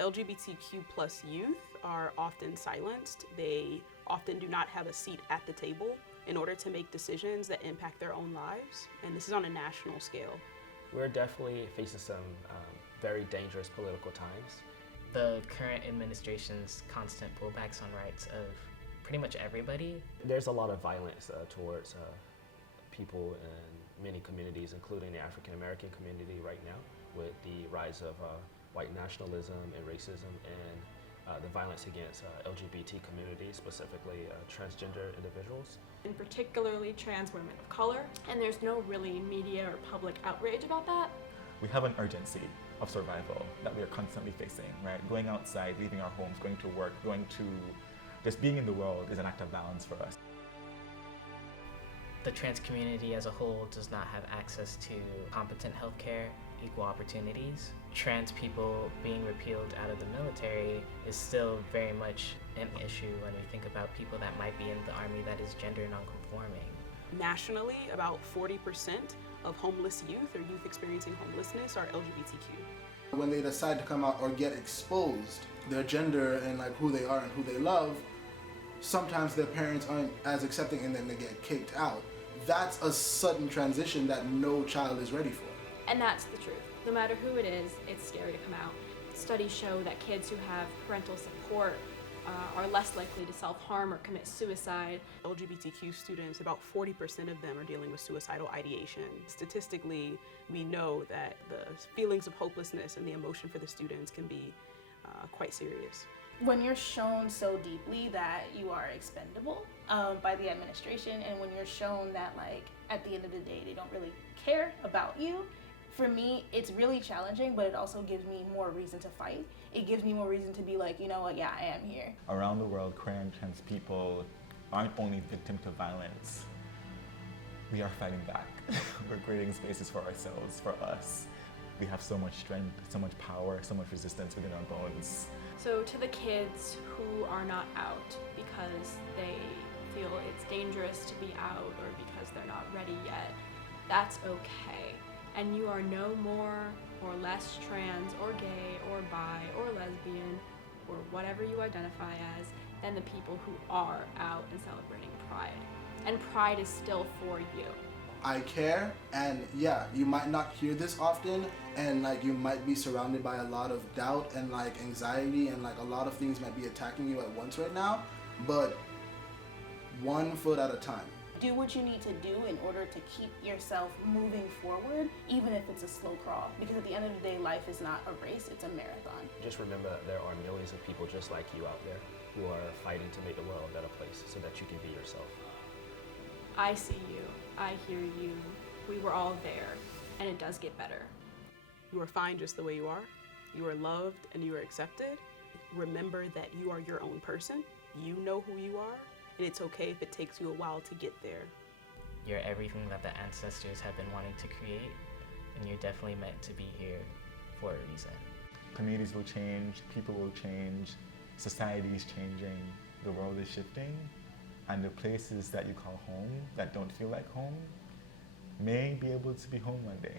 LGBTQ plus youth are often silenced. They often do not have a seat at the table in order to make decisions that impact their own lives, and this is on a national scale. We're definitely facing some very dangerous political times. The current administration's constant pullbacks on rights of pretty much everybody. There's a lot of violence towards people in many communities, including the African American community right now, with the rise of white nationalism and racism and the violence against LGBT communities, specifically transgender individuals. And particularly trans women of color, and there's no really media or public outrage about that. We have an urgency of survival that we are constantly facing, right? Going outside, leaving our homes, going to work, just being in the world is an act of violence for us. The trans community as a whole does not have access to competent healthcare, equal opportunities. Trans people being repealed out of the military is still very much an issue when we think about people that might be in the army that is gender non-conforming. Nationally, about 40% of homeless youth or youth experiencing homelessness are LGBTQ. When they decide to come out or get exposed, their gender and like who they are and who they love, sometimes their parents aren't as accepting and then they get kicked out. That's a sudden transition that no child is ready for. And that's the truth. No matter who it is, it's scary to come out. Studies show that kids who have parental support are less likely to self-harm or commit suicide. LGBTQ students, about 40% of them are dealing with suicidal ideation. Statistically, we know that the feelings of hopelessness and the emotion for the students can be quite serious. When you're shown so deeply that you are expendable by the administration, and when you're shown that, like, at the end of the day, they don't really care about you, for me, it's really challenging, but it also gives me more reason to fight. It gives me more reason to be like, you know what, yeah, I am here. Around the world, queer and trans people aren't only victims to violence, we are fighting back. We're creating spaces for ourselves, for us. We have so much strength, so much power, so much resistance within our bones. So to the kids who are not out because they feel it's dangerous to be out or because they're not ready yet, that's okay. And you are no more or less trans or gay or bi or lesbian or whatever you identify as than the people who are out and celebrating Pride. And Pride is still for you. I care, and yeah, you might not hear this often, and like you might be surrounded by a lot of doubt and like anxiety, and like a lot of things might be attacking you at once right now, but one foot at a time. Do what you need to do in order to keep yourself moving forward, even if it's a slow crawl. Because at the end of the day, life is not a race, it's a marathon. Just remember that there are millions of people just like you out there who are fighting to make the world a better place so that you can be yourself. I see you, I hear you, we were all there, and it does get better. You are fine just the way you are. You are loved and you are accepted. Remember that you are your own person. You know who you are, and it's okay if it takes you a while to get there. You're everything that the ancestors have been wanting to create, and you're definitely meant to be here for a reason. Communities will change, people will change, society is changing, the world is shifting, and the places that you call home that don't feel like home may be able to be home one day.